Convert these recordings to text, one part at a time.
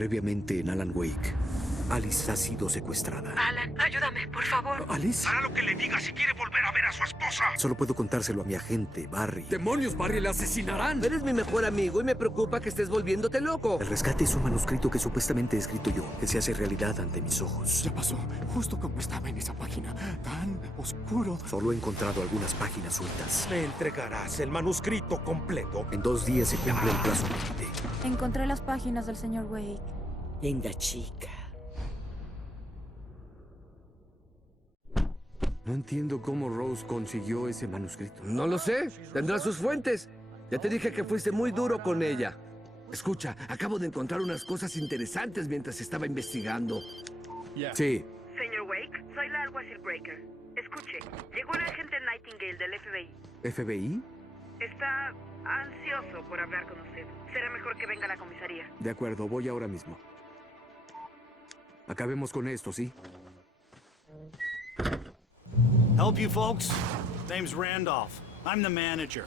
Previamente en Alan Wake, Alice ha sido secuestrada. Allan, ayúdame, por favor. ¿Alice? Hará lo que le diga si quiere volver a ver a su esposa. Solo puedo contárselo a mi agente, Barry. ¡Demonios, Barry! ¡La asesinarán! Eres mi mejor amigo y me preocupa que estés volviéndote loco. El rescate es un manuscrito que supuestamente he escrito yo, que se hace realidad ante mis ojos. Ya pasó, justo como estaba en esa página. Tan oscuro. Solo he encontrado algunas páginas sueltas. Me entregarás el manuscrito completo. En 2 días se cumple el plazo límite. Encontré las páginas del señor Wake. Linda chica. No entiendo cómo Rose consiguió ese manuscrito. No lo sé, tendrá sus fuentes. Ya te dije que fuiste muy duro con ella. Escucha, acabo de encontrar unas cosas interesantes mientras estaba investigando. Sí. Señor Wake, soy la alguacil Breaker. Escuche, llegó el agente Nightingale del FBI. ¿FBI? Está ansioso por hablar con usted. Será mejor que venga a la comisaría. De acuerdo, voy ahora mismo. Acabemos con esto, ¿sí? Help you folks? Name's Randolph. I'm the manager.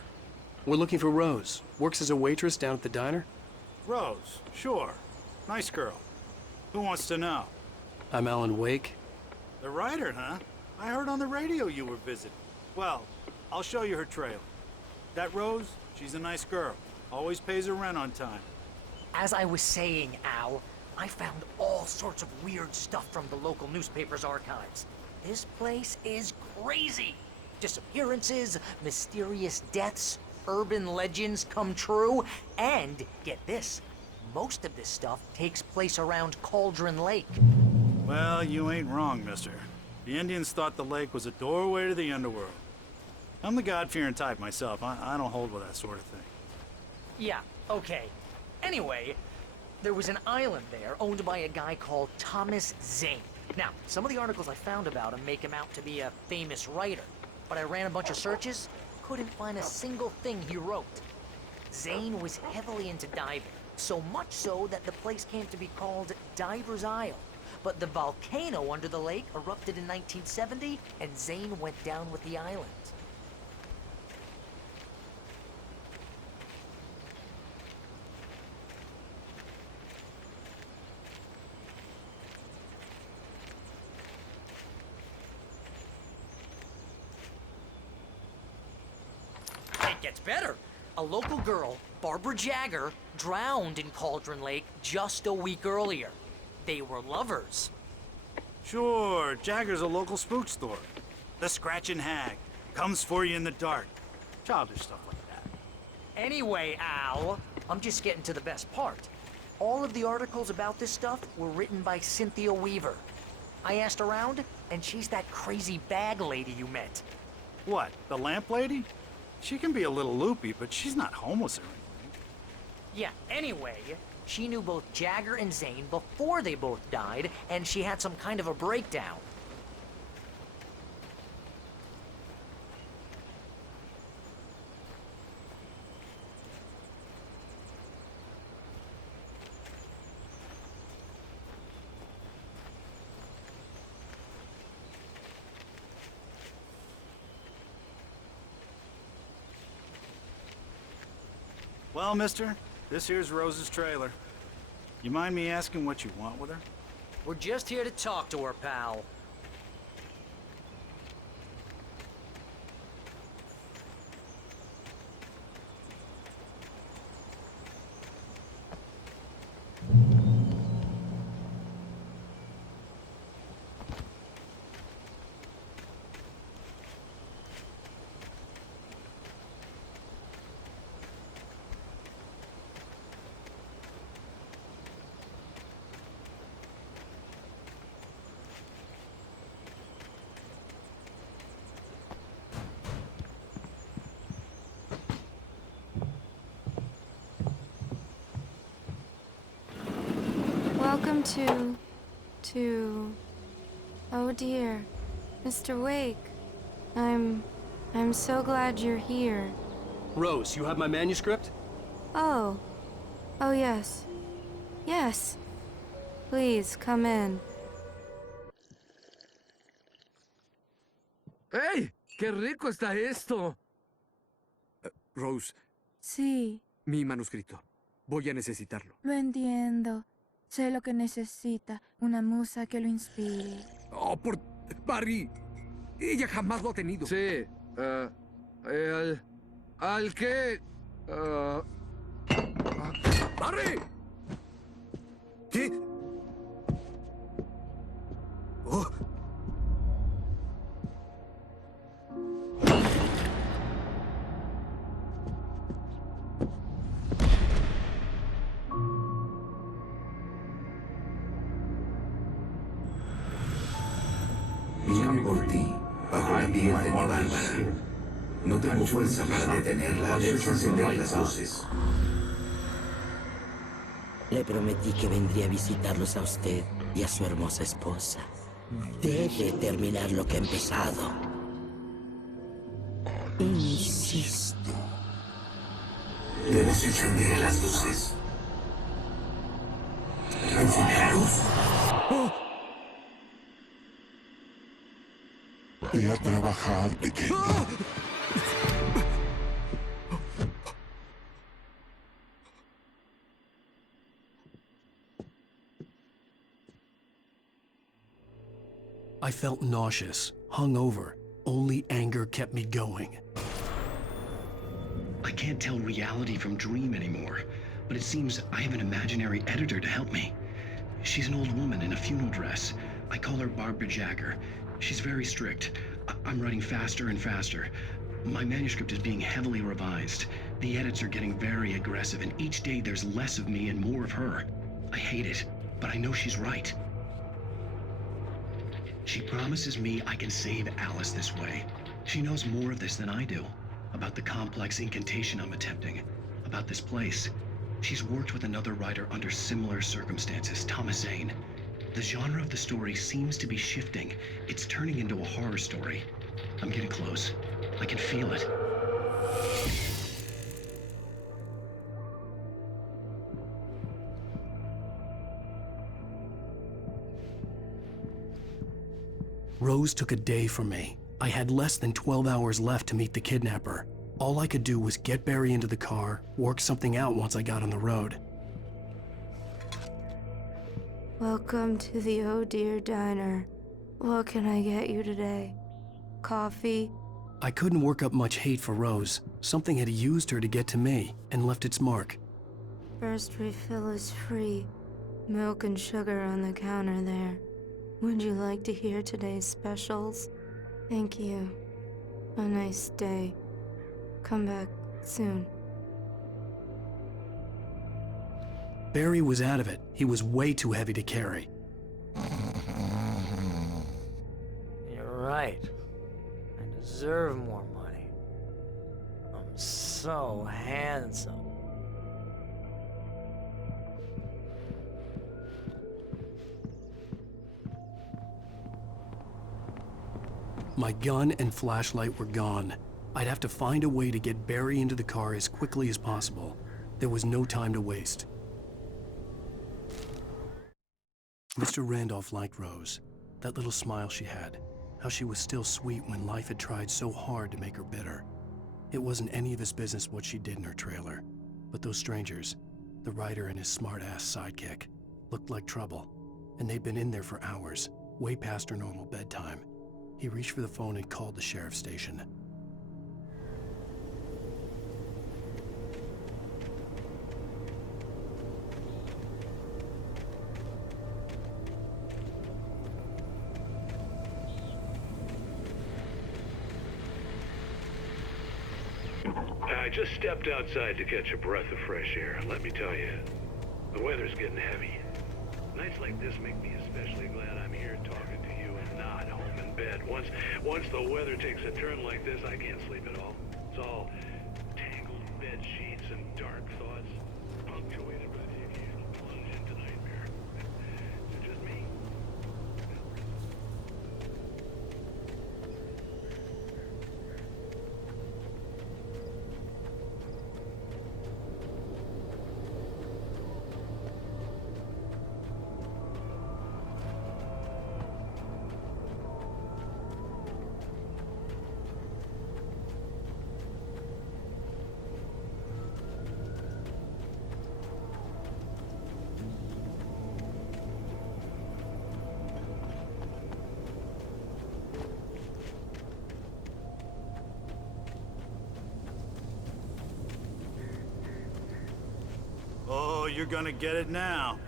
We're looking for Rose. Works as a waitress down at the diner. Rose, sure. Nice girl. Who wants to know? I'm Allan Wake. The writer, huh? I heard on the radio you were visiting. Well, I'll show you her trailer. That Rose, she's a nice girl. Always pays her rent on time. As I was saying, Al, I found all sorts of weird stuff from the local newspaper's archives. This place is crazy. Disappearances, mysterious deaths, urban legends come true, and, get this, most of this stuff takes place around Cauldron Lake. Well, you ain't wrong, mister. The Indians thought the lake was a doorway to the underworld. I'm the God-fearing type myself. I don't hold with that sort of thing. Yeah, okay. Anyway, there was an island there owned by a guy called Thomas Zane. Now, some of the articles I found about him make him out to be a famous writer, but I ran a bunch of searches, couldn't find a single thing he wrote. Zane was heavily into diving, so much so that the place came to be called Diver's Isle. But the volcano under the lake erupted in 1970, and Zane went down with the island. It gets better. A local girl, Barbara Jagger, drowned in Cauldron Lake just a week earlier. They were lovers. Sure, Jagger's a local spook store. The Scratchin' Hag. Comes for you in the dark. Childish stuff like that. Anyway, Al, I'm just getting to the best part. All of the articles about this stuff were written by Cynthia Weaver. I asked around, and she's that crazy bag lady you met. What, the lamp lady? She can be a little loopy, but she's not homeless or anything. Yeah, anyway, she knew both Jagger and Zane before they both died, and she had some kind of a breakdown. Well, mister, this here's Rose's trailer. You mind me asking what you want with her? We're just here to talk to her, pal. Welcome to... Oh dear. Mr. Wake. I'm so glad you're here. Rose, you have my manuscript? Oh. Oh yes. Yes. Please, come in. ¡Hey! ¡Qué rico está esto! Rose, Sí, mi manuscrito. Voy a necesitarlo. lo entiendo. Sé lo que necesita, una musa que lo inspire. Oh, por... Barry. Ella jamás lo ha tenido. Sí, al que... ¡Barry! ¿Qué? Oh. Vine por ti, bajo la piel de mi bárbara. No tengo fuerza para detenerla, debes encender las luces. Le prometí que vendría a visitarlos a usted y a su hermosa esposa. Debe terminar lo que ha empezado. Insisto. Debes encender las luces. Enciende la luz. Ve a trabajar, pequeño. I felt nauseous, hungover. Only anger kept me going. I can't tell reality from dream anymore, but it seems I have an imaginary editor to help me. She's an old woman in a funeral dress. I call her Barbara Jagger. She's very strict. I'm writing faster and faster. My manuscript is being heavily revised. The edits are getting very aggressive, and each day there's less of me and more of her. I hate it, but I know she's right. She promises me I can save Alice this way. She knows more of this than I do. About the complex incantation I'm attempting. About this place. She's worked with another writer under similar circumstances, Thomas Zane. The genre of the story seems to be shifting. It's turning into a horror story. I'm getting close. I can feel it. Rose took a day from me. I had less than 12 hours left to meet the kidnapper. All I could do was get Barry into the car, work something out once I got on the road. Welcome to the Oh Dear Diner. What can I get you today? Coffee? I couldn't work up much hate for Rose. Something had used her to get to me and left its mark. First refill is free. Milk and sugar on the counter there. Would you like to hear today's specials? Thank you. A nice day. Come back soon. Barry was out of it. He was way too heavy to carry. You're right. I deserve more money. I'm so handsome. My gun and flashlight were gone. I'd have to find a way to get Barry into the car as quickly as possible. There was no time to waste. Mr. Randolph liked Rose. That little smile she had. How she was still sweet when life had tried so hard to make her bitter. It wasn't any of his business what she did in her trailer. But those strangers, the writer and his smart-ass sidekick, looked like trouble. And they'd been in there for hours, way past her normal bedtime. He reached for the phone and called the sheriff's station. I just stepped outside to catch a breath of fresh air. Let me tell you, the weather's getting heavy. Nights like this make me especially glad I'm here talking to you and not home in bed. Once the weather takes a turn like this, I can't sleep at all. It's all tangled bed sheets and dark thoughts, punctuated by the occasional plunge into nightmare. Is it just me? you're gonna get it now.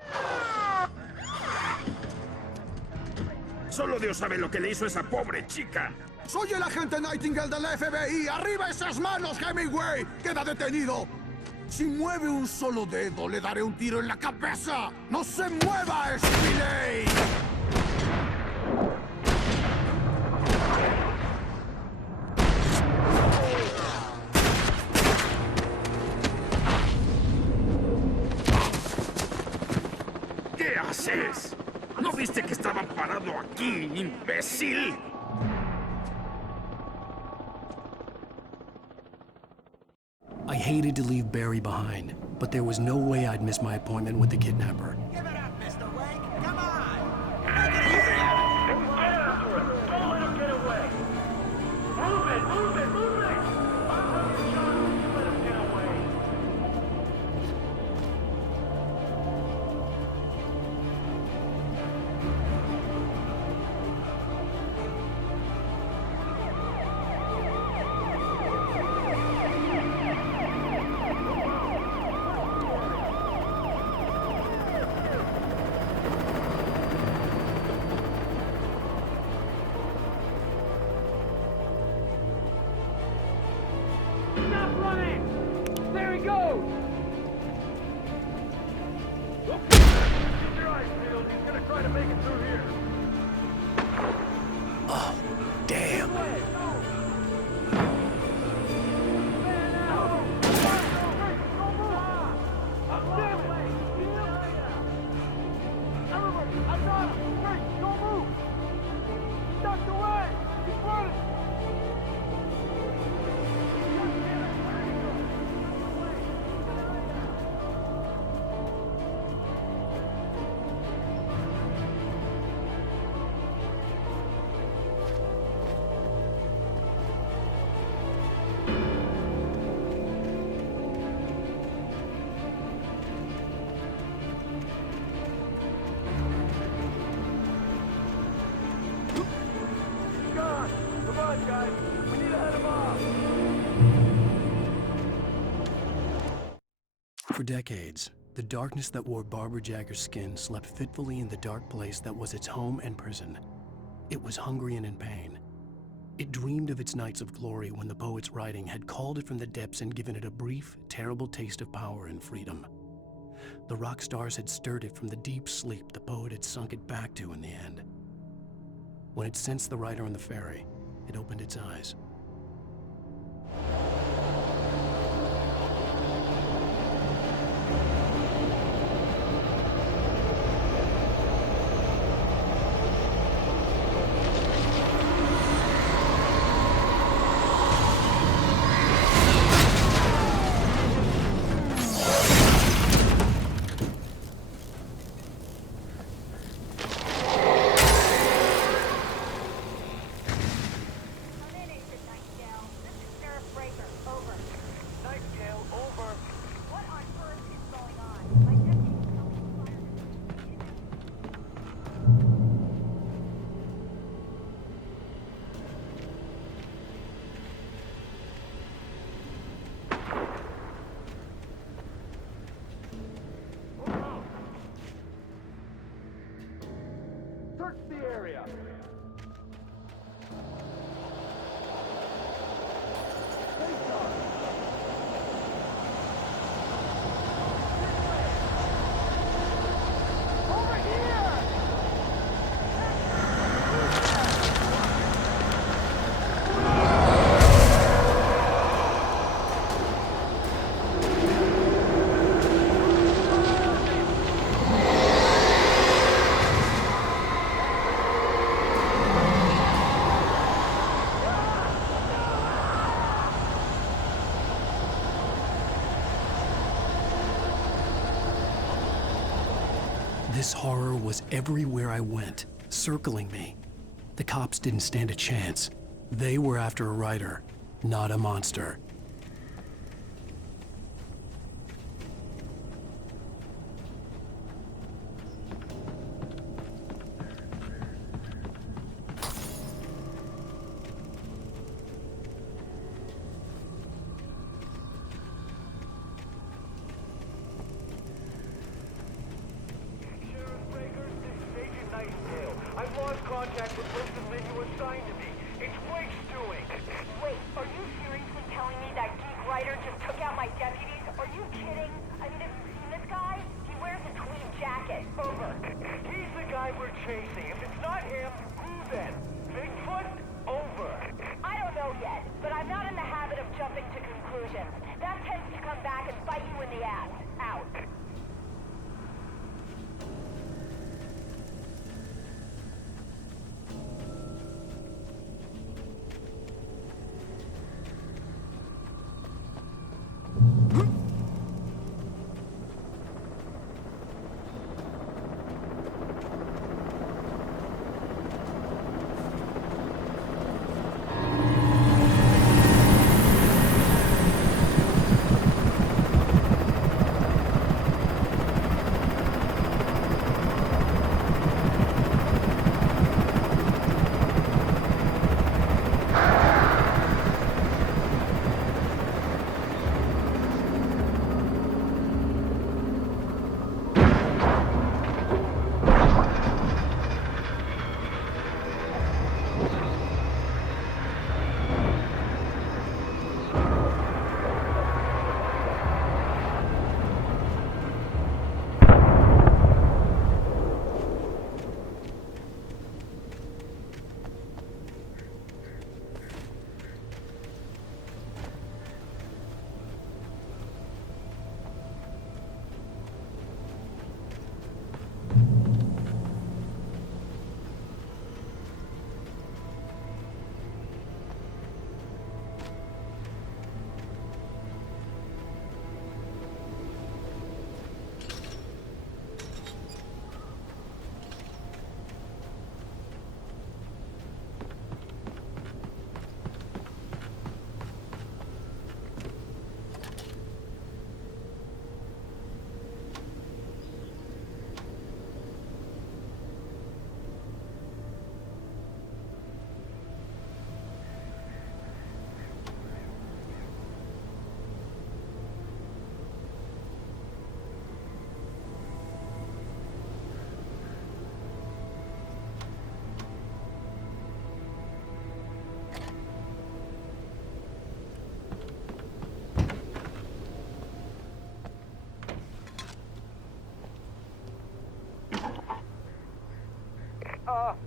Solo Dios sabe lo que le hizo esa pobre chica. Soy el agente Nightingale del FBI. ¡Arriba esas manos, Hemingway! ¡Queda detenido! Si mueve un solo dedo, le daré un tiro en la cabeza. ¡No se mueva, Spillane! ¿Qué haces? ¿No viste que estaba parado aquí, imbécil? I hated to leave Barry behind, but there was no way I'd miss my appointment with the kidnapper. Give it up, Mr. Wake. Come on. Don't let him get away. Move it, move it, move it. I'm running John. Let him get away. Stop running! There he goes! Keep your eyes peeled. He's gonna try to make it through here. Oh, damn. Come on, guys. We need to head him off. For decades, the darkness that wore Barbara Jagger's skin slept fitfully in the dark place that was its home and prison. It was hungry and in pain. It dreamed of its nights of glory when the poet's writing had called it from the depths and given it a brief, terrible taste of power and freedom. The rock stars had stirred it from the deep sleep the poet had sunk it back to in the end. When it sensed the writer on the ferry, it opened its eyes. Search the area. This horror was everywhere I went, circling me. The cops didn't stand a chance. They were after a writer, not a monster. contact with Winston than you assigned to me. It's Wake's doing. Wait, are you seriously telling me that geek writer just took out my deputies? Are you kidding? I mean, have you seen this guy? He wears a tweed jacket. Over. He's the guy we're chasing. If it's not him, who then? Bigfoot? Over. I don't know yet, but I'm not in the habit of jumping to conclusions. That tends to come back and bite you in the ass. Out.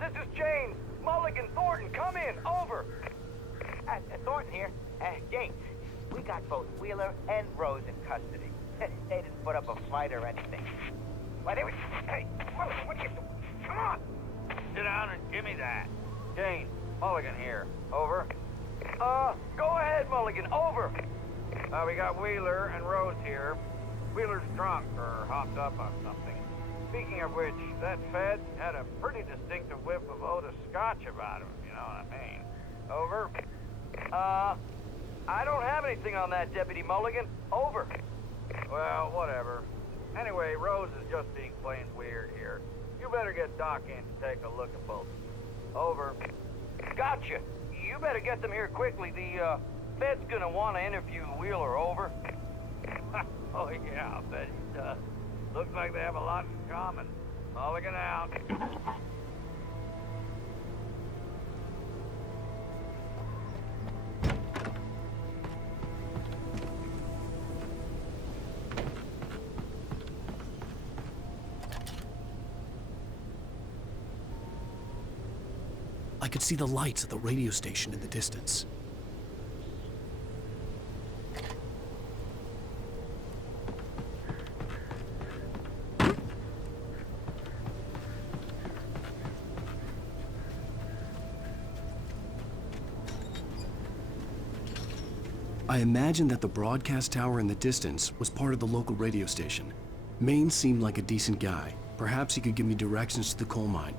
This is James. Mulligan, Thornton, come in. Over. Thornton here. James, we got both Wheeler and Rose in custody. They didn't put up a fight or anything. Why, they were... Hey, Mulligan, what are you doing? Come on. Sit down and give me that. Jane, Mulligan here. Over. Go ahead, Mulligan. Over. We got Wheeler and Rose here. Wheeler's drunk or hopped up on something. Speaking of which, that Fed had a pretty distinctive whiff of Otis Scotch about him, you know what I mean. Over. I don't have anything on that, Deputy Mulligan. Over. Well, whatever. Anyway, Rose is just being plain weird here. You better get Doc in to take a look at both. Over. Gotcha. You better get them here quickly. The, Fed's gonna want to interview Wheeler. Over. Oh, yeah, I'll bet he does. Looks like they have a lot in common. Mulligan out. I could see the lights of the radio station in the distance. I imagined that the broadcast tower in the distance was part of the local radio station. Maine seemed like a decent guy. Perhaps he could give me directions to the coal mine.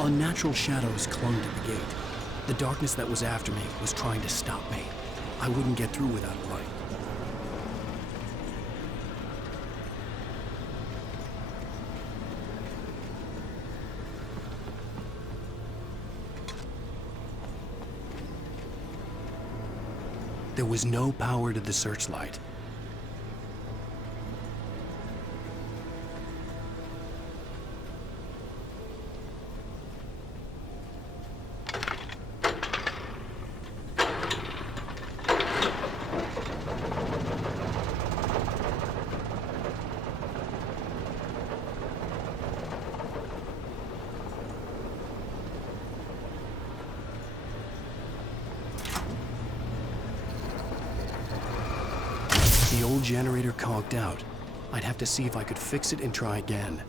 Unnatural shadows clung to the gate. The darkness that was after me was trying to stop me. I wouldn't get through without a light. There was no power to the searchlight. The old generator conked out. I'd have to see if I could fix it and try again.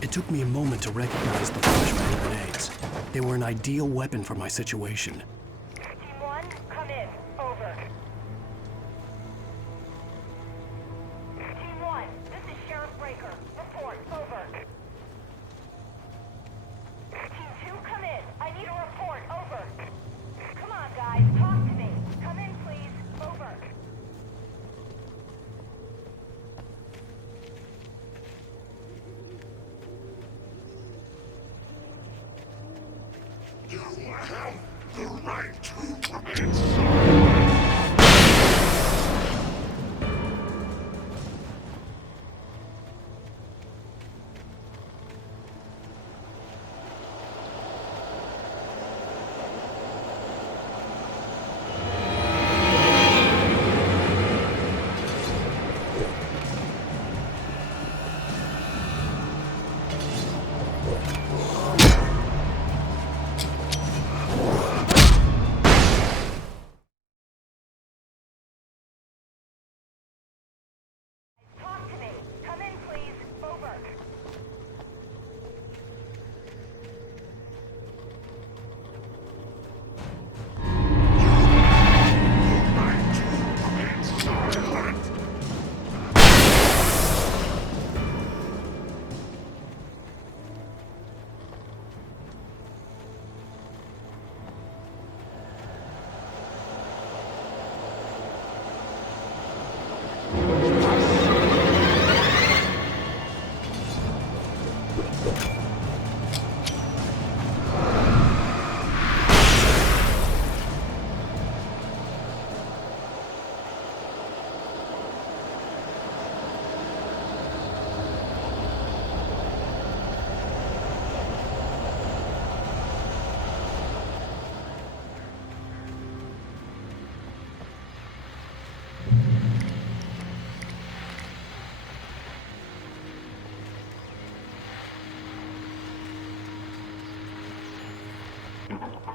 It took me a moment to recognize the flashbang grenades. They were an ideal weapon for my situation. Team 1, come in. Over. Team 1, this is Sheriff Breaker. Report. Over. Team 2, come in. I need a report. Over. Come on, guys. Talk to me. Come in, please. Over. You have the right to commence. Talk to me. Come in, please. Over.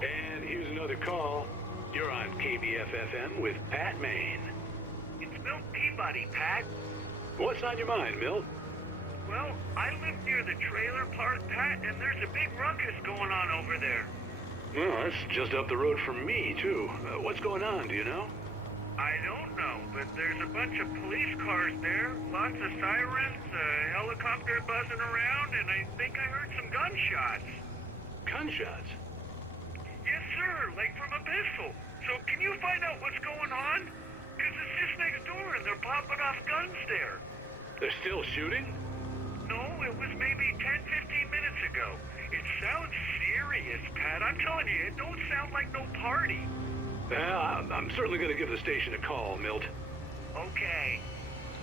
And here's another call. You're on KBF-FM with Pat Maine. It's Milt Peabody, Pat. What's on your mind, Milt? Well, I live near the trailer park, Pat, and there's a big ruckus going on over there. Well, that's just up the road from me, too. What's going on, do you know? I don't know, but there's a bunch of police cars there, lots of sirens, a helicopter buzzing around, and I think I heard some gunshots. Gunshots? Yes, sir, like from a pistol. So can you find out what's going on? Because it's just next door and they're popping off guns there. They're still shooting? No, it was maybe 10, 15 minutes ago. It sounds serious, Pat. I'm telling you, it don't sound like no party. Well, I'm certainly going to give the station a call, Milt. Okay.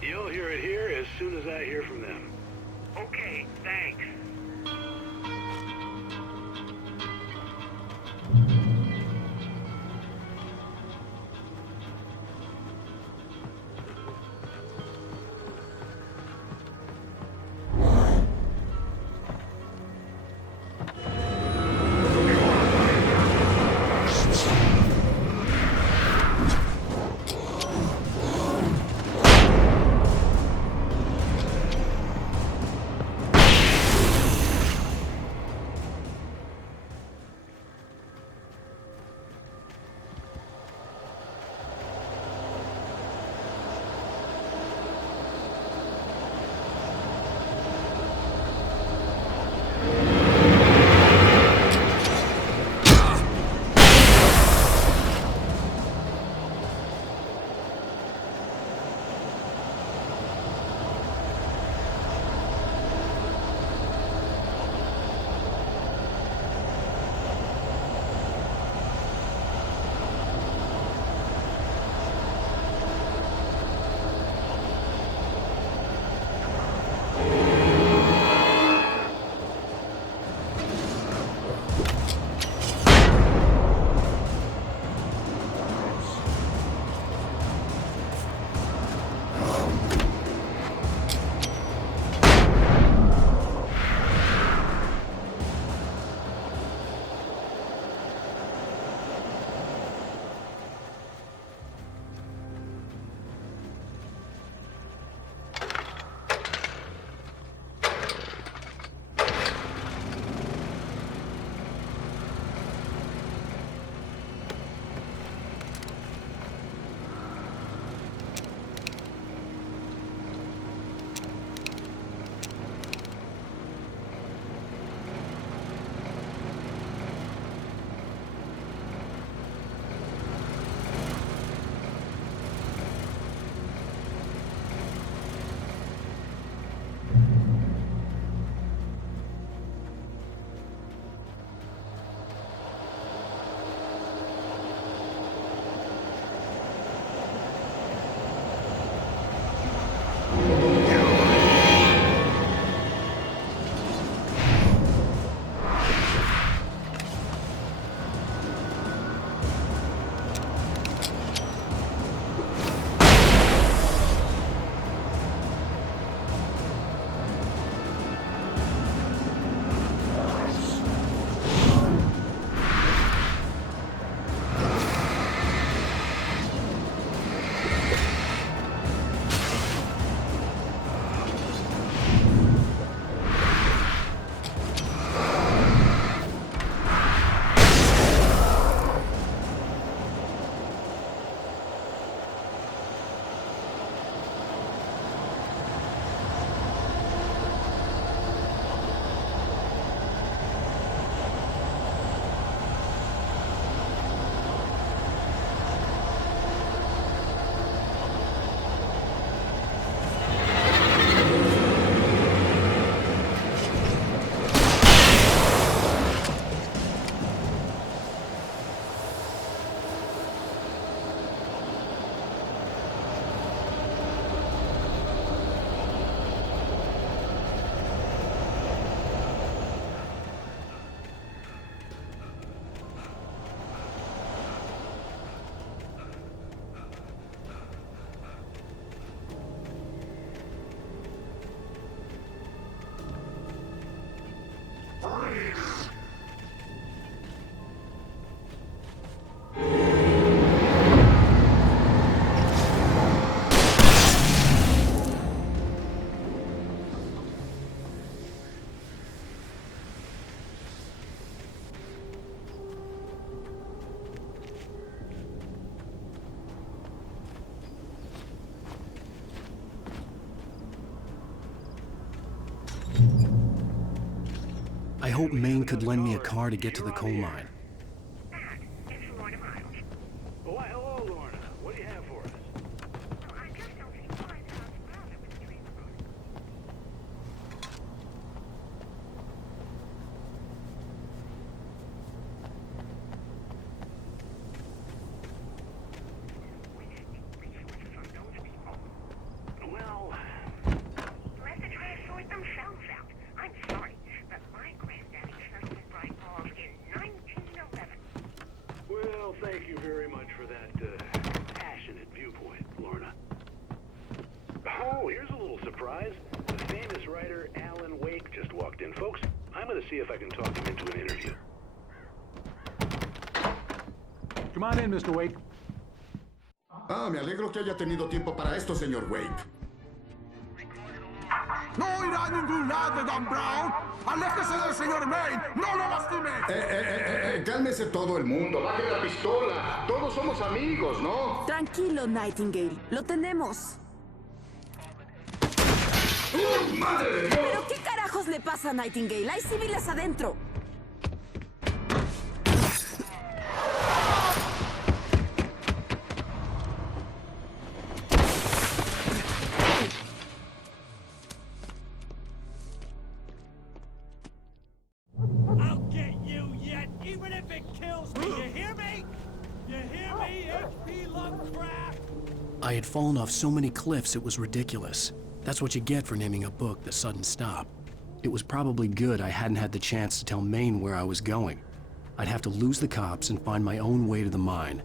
You'll hear it here as soon as I hear from them. Okay, thanks. hoped Maine could lend me a car to get to the coal mine. Oh, why, hello, Lorna. What do you have for us? Well, Let the trash sort themselves out. I'm sorry, but my granddaddy first was bright balls in 1911. well, thank you very much for that passionate viewpoint, Lorna. Oh, here's a little surprise. The famous writer Allan Wake just walked in. Folks, I'm going to see if I can talk him into an interview. Come on in, Mr. Wake. Ah, me alegro que haya tenido tiempo para esto, señor Wake. ¡No irá a ningún lado, Dan Brown! ¡Aléjese del señor Maine! ¡No lo lastime! Cálmese todo el mundo. Baje la pistola. Todos somos amigos, ¿no? Tranquilo, Nightingale. Lo tenemos. ¡Madre de Dios! ¿Pero qué carajos le pasa a Nightingale? Hay civiles adentro. I'll get you yet, even if it kills me. You hear me? You hear me, H.P. Lovecraft? I had fallen off so many cliffs it was ridiculous. That's what you get for naming a book The Sudden Stop. It was probably good I hadn't had the chance to tell Maine where I was going. I'd have to lose the cops and find my own way to the mine.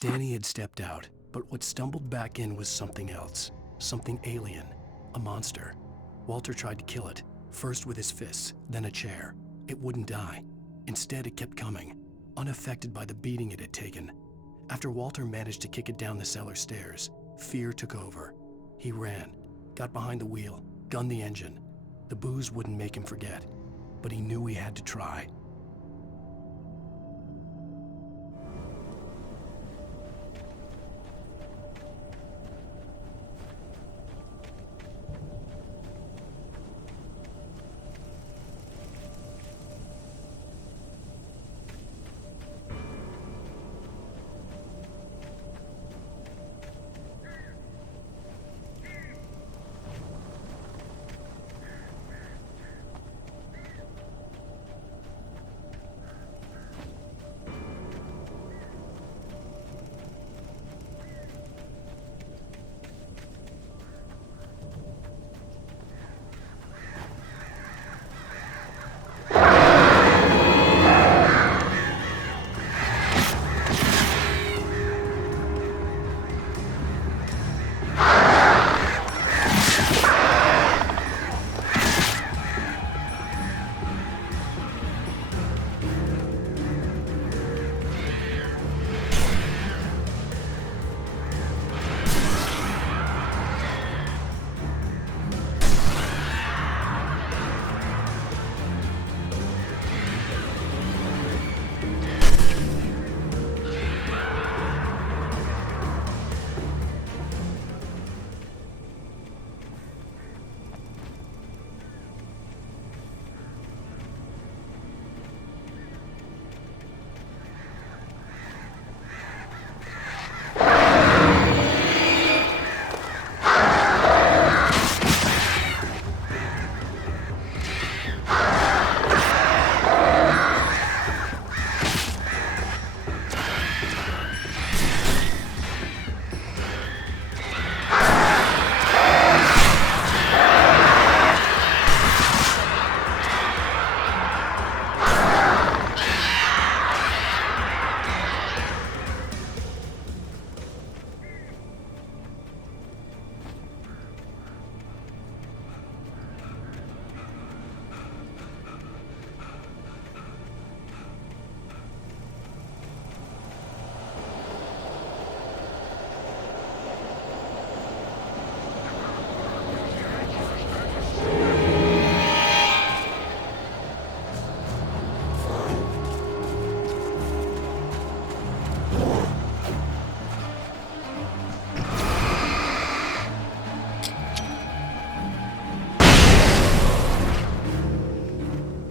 Danny had stepped out, but what stumbled back in was something else. Something alien. A monster. Walter tried to kill it, first with his fists, then a chair. It wouldn't die. Instead, it kept coming, unaffected by the beating it had taken. After Walter managed to kick it down the cellar stairs, fear took over. He ran, got behind the wheel, gunned the engine. The booze wouldn't make him forget, but he knew he had to try.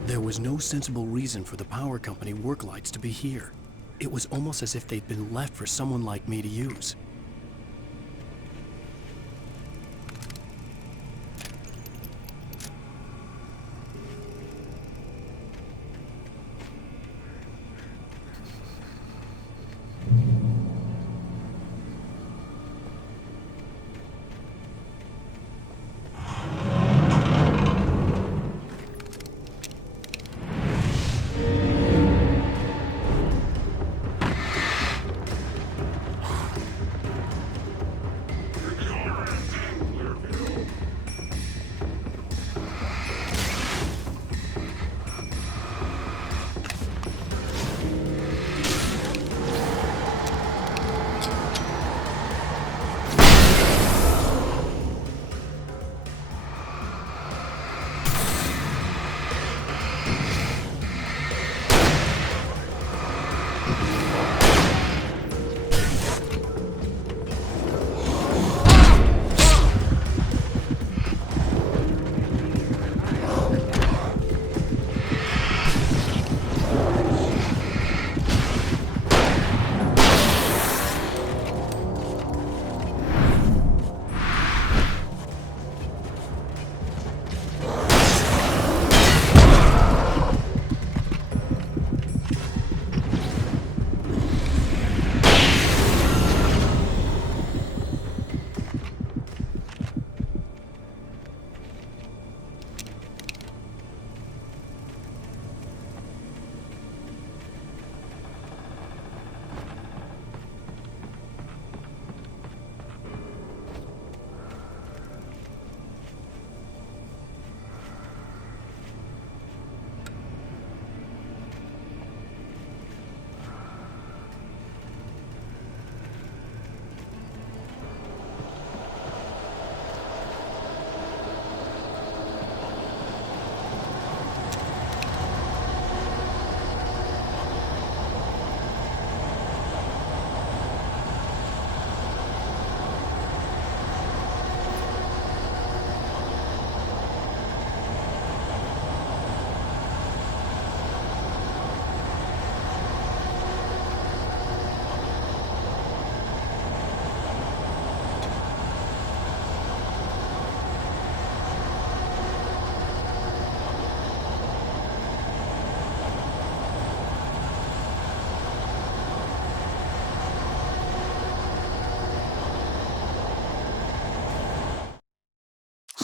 There was no sensible reason for the power company work lights to be here. It was almost as if they'd been left for someone like me to use.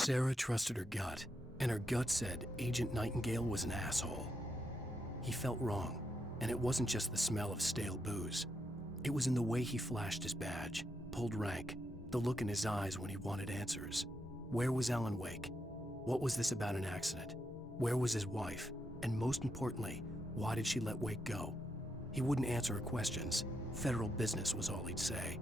Sarah trusted her gut, and her gut said Agent Nightingale was an asshole. He felt wrong, and it wasn't just the smell of stale booze. It was in the way he flashed his badge, pulled rank, the look in his eyes when he wanted answers. Where was Allan Wake? What was this about an accident? Where was his wife? And most importantly, why did she let Wake go? He wouldn't answer her questions. Federal business was all he'd say.